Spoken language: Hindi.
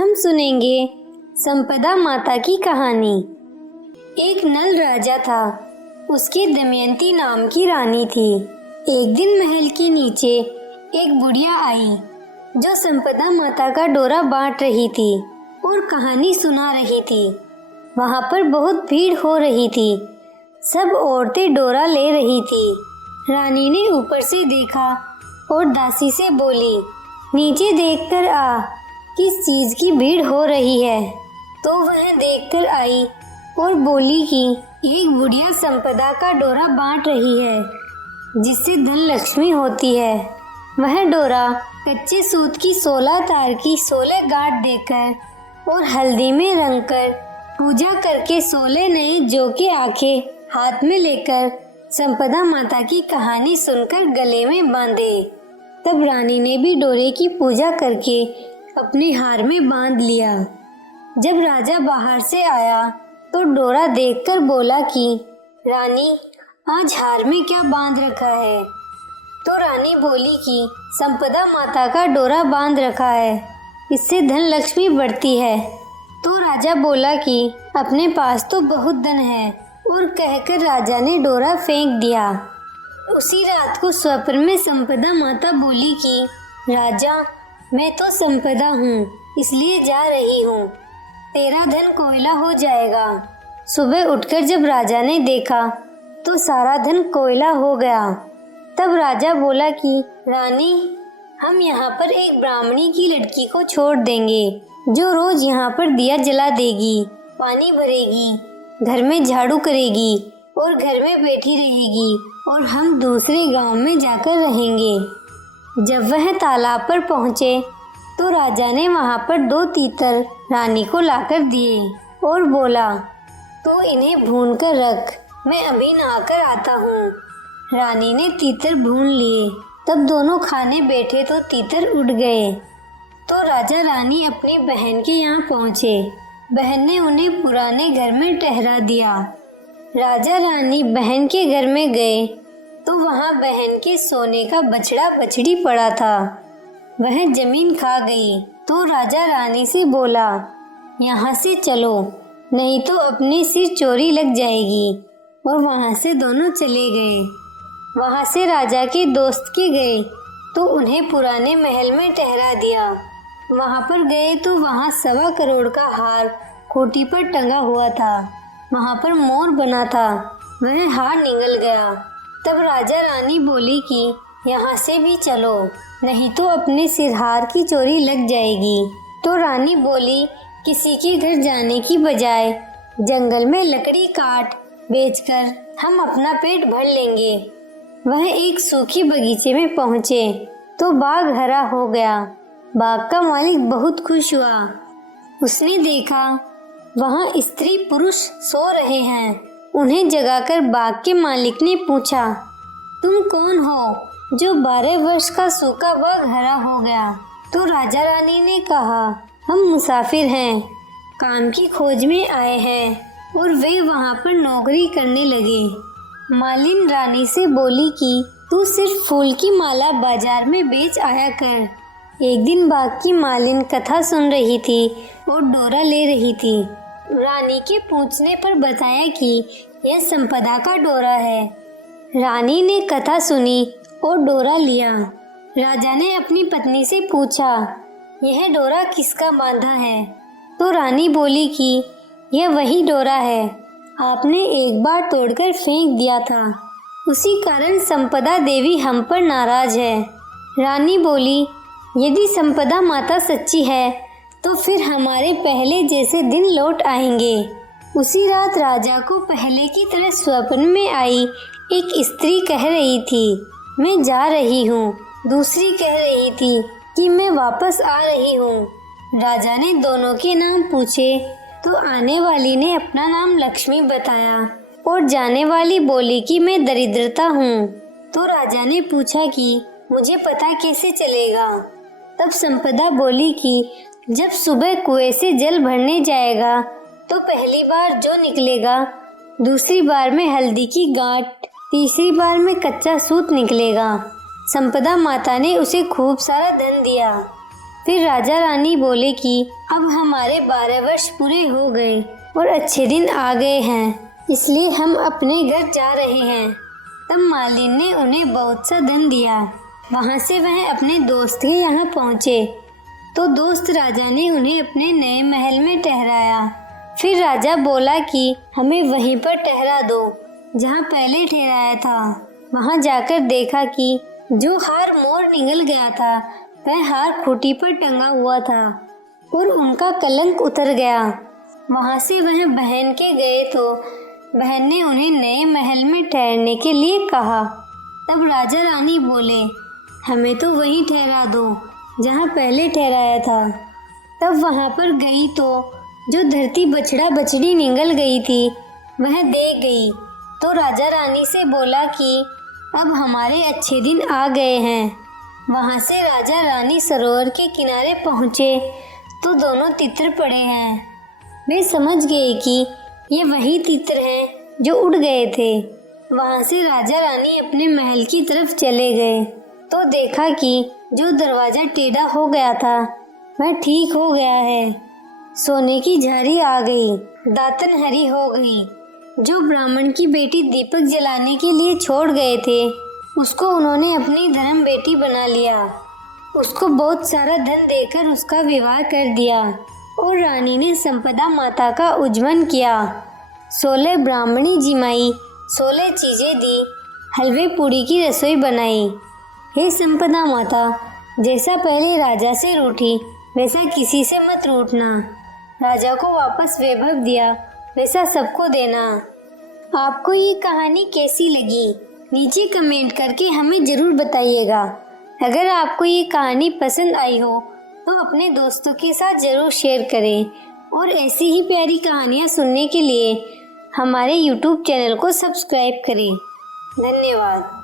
हम सुनेंगे संपदा माता की कहानी। एक नल राजा था, उसकी दमयंती नाम की रानी थी। एक दिन महल के नीचे एक बुढ़िया आई जो संपदा माता का डोरा बांट रही थी और कहानी सुना रही थी। वहां पर बहुत भीड़ हो रही थी, सब औरतें डोरा ले रही थी। रानी ने ऊपर से देखा और दासी से बोली, नीचे देखकर आ, किस चीज की भीड़ हो रही है। तो वह देखकर आई और बोली कि एक बुढ़िया संपदा का डोरा बांट रही है, जिससे धन लक्ष्मी होती है। वह डोरा कच्चे सूत की 16 तार की 16 गांठ देकर और हल्दी में रंगकर पूजा करके 16 नए जौ के आखे हाथ में लेकर संपदा माता की कहानी सुनकर गले में बांधे। तब रानी ने भी डोरे की पूजा करके अपने हार में बांध लिया। जब राजा बाहर से आया तो डोरा देखकर बोला कि रानी, आज हार में क्या बांध रखा है। तो रानी बोली कि संपदा माता का डोरा बांध रखा है, इससे धन लक्ष्मी बढ़ती है। तो राजा बोला कि अपने पास तो बहुत धन है, और कहकर राजा ने डोरा फेंक दिया। उसी रात को स्वप्न में संपदा माता बोली कि राजा, मैं तो संपदा हूँ, इसलिए जा रही हूँ, तेरा धन कोयला हो जाएगा। सुबह उठकर जब राजा ने देखा तो सारा धन कोयला हो गया। तब राजा बोला कि रानी, हम यहाँ पर एक ब्राह्मणी की लड़की को छोड़ देंगे, जो रोज यहाँ पर दिया जला देगी, पानी भरेगी, घर में झाड़ू करेगी और घर में बैठी रहेगी, और हम दूसरे गांव में जाकर रहेंगे। जब वह तालाब पर पहुँचे तो राजा ने वहाँ पर 2 तीतर रानी को लाकर दिए और बोला, तो इन्हें भून कर रख, मैं अभी नहाकर आता हूँ। रानी ने तीतर भून लिए। तब दोनों खाने बैठे तो तीतर उड़ गए। तो राजा रानी अपनी बहन के यहाँ पहुँचे। बहन ने उन्हें पुराने घर में ठहरा दिया। राजा रानी बहन के घर में गए तो वहाँ बहन के सोने का बछड़ा बछड़ी पड़ा था। वह जमीन खा गई। तो राजा रानी से बोला, यहाँ से चलो, नहीं तो अपने सिर चोरी लग जाएगी। और वहाँ से दोनों चले गए। वहाँ से राजा के दोस्त के गए तो उन्हें पुराने महल में ठहरा दिया। वहाँ पर गए तो वहाँ 1.25 करोड़ का हार खूंटी पर टंगा हुआ था। वहाँ पर मोर बना था, वह हार निगल गया। तब राजा रानी बोली कि यहाँ से भी चलो, नहीं तो अपने सिरहार की चोरी लग जाएगी। तो रानी बोली, किसी के घर जाने की बजाय जंगल में लकड़ी काट बेचकर हम अपना पेट भर लेंगे। वह एक सूखी बगीचे में पहुँचे तो बाग हरा हो गया। बाग का मालिक बहुत खुश हुआ। उसने देखा वहाँ स्त्री पुरुष सो रहे हैं। उन्हें जगाकर बाग के मालिक ने पूछा, तुम कौन हो जो 12 वर्ष का सूखा बाग हरा हो गया। तो राजा रानी ने कहा, हम मुसाफिर हैं, काम की खोज में आए हैं। और वे वहाँ पर नौकरी करने लगे। मालिन रानी से बोली कि तू सिर्फ फूल की माला बाजार में बेच आया कर। एक दिन बाग की मालिन कथा सुन रही थी और डोरा ले रही थी। रानी के पूछने पर बताया कि यह संपदा का डोरा है। रानी ने कथा सुनी और डोरा लिया। राजा ने अपनी पत्नी से पूछा, यह डोरा किसका बांधा है। तो रानी बोली कि यह वही डोरा है, आपने एक बार तोड़कर फेंक दिया था, उसी कारण संपदा देवी हम पर नाराज है। रानी बोली, यदि संपदा माता सच्ची है तो फिर हमारे पहले जैसे दिन लौट आएंगे। उसी रात राजा को पहले की तरह स्वप्न में आई एक स्त्री कह रही थी, मैं जा रही हूँ। दूसरी कह रही थी कि मैं वापस आ रही हूँ। राजा ने दोनों के नाम पूछे तो आने वाली ने अपना नाम लक्ष्मी बताया और जाने वाली बोली कि मैं दरिद्रता हूँ। तो राजा ने पूछा कि मुझे पता कैसे चलेगा। तब संपदा बोली कि जब सुबह कुएं से जल भरने जाएगा तो पहली बार जो निकलेगा, दूसरी बार में हल्दी की गांठ, तीसरी बार में कच्चा सूत निकलेगा। संपदा माता ने उसे खूब सारा धन दिया। फिर राजा रानी बोले कि अब हमारे 12 वर्ष पूरे हो गए और अच्छे दिन आ गए हैं, इसलिए हम अपने घर जा रहे हैं। तब मालिन ने उन्हें बहुत सा धन दिया। वहाँ से वह अपने दोस्त के यहाँ पहुँचे तो दोस्त राजा ने उन्हें अपने नए महल में ठहराया। फिर राजा बोला कि हमें वहीं पर ठहरा दो जहाँ पहले ठहराया था। वहाँ जाकर देखा कि जो हार मोर निगल गया था वह हार खूंटी पर टंगा हुआ था और उनका कलंक उतर गया। वहाँ से वह बहन के गए तो बहन ने उन्हें नए महल में ठहरने के लिए कहा। तब राजा रानी बोले, हमें तो वहीं ठहरा दो जहाँ पहले ठहराया था। तब वहाँ पर गई तो जो धरती बछड़ा बछड़ी निगल गई थी वह देख गई तो राजा रानी से बोला कि अब हमारे अच्छे दिन आ गए हैं। वहाँ से राजा रानी सरोवर के किनारे पहुँचे तो दोनों तितर पड़े हैं। वे समझ गए कि ये वही तितर हैं जो उड़ गए थे। वहाँ से राजा रानी अपने महल की तरफ चले गए तो देखा कि जो दरवाज़ा टेढ़ा हो गया था वह ठीक हो गया है। सोने की झारी आ गई, दातन हरी हो गई। जो ब्राह्मण की बेटी दीपक जलाने के लिए छोड़ गए थे उसको उन्होंने अपनी धर्म बेटी बना लिया। उसको बहुत सारा धन देकर उसका विवाह कर दिया और रानी ने संपदा माता का उज्जवल किया। 16 ब्राह्मणी जिमाई 16 चीज़ें दी, हलवे पूड़ी की रसोई बनाई। हे संपदा माता, जैसा पहले राजा से रूठी वैसा किसी से मत रूठना। राजा को वापस वैभव दिया वैसा सबको देना। आपको ये कहानी कैसी लगी नीचे कमेंट करके हमें ज़रूर बताइएगा। अगर आपको ये कहानी पसंद आई हो तो अपने दोस्तों के साथ ज़रूर शेयर करें और ऐसी ही प्यारी कहानियाँ सुनने के लिए हमारे YouTube चैनल को सब्सक्राइब करें। धन्यवाद।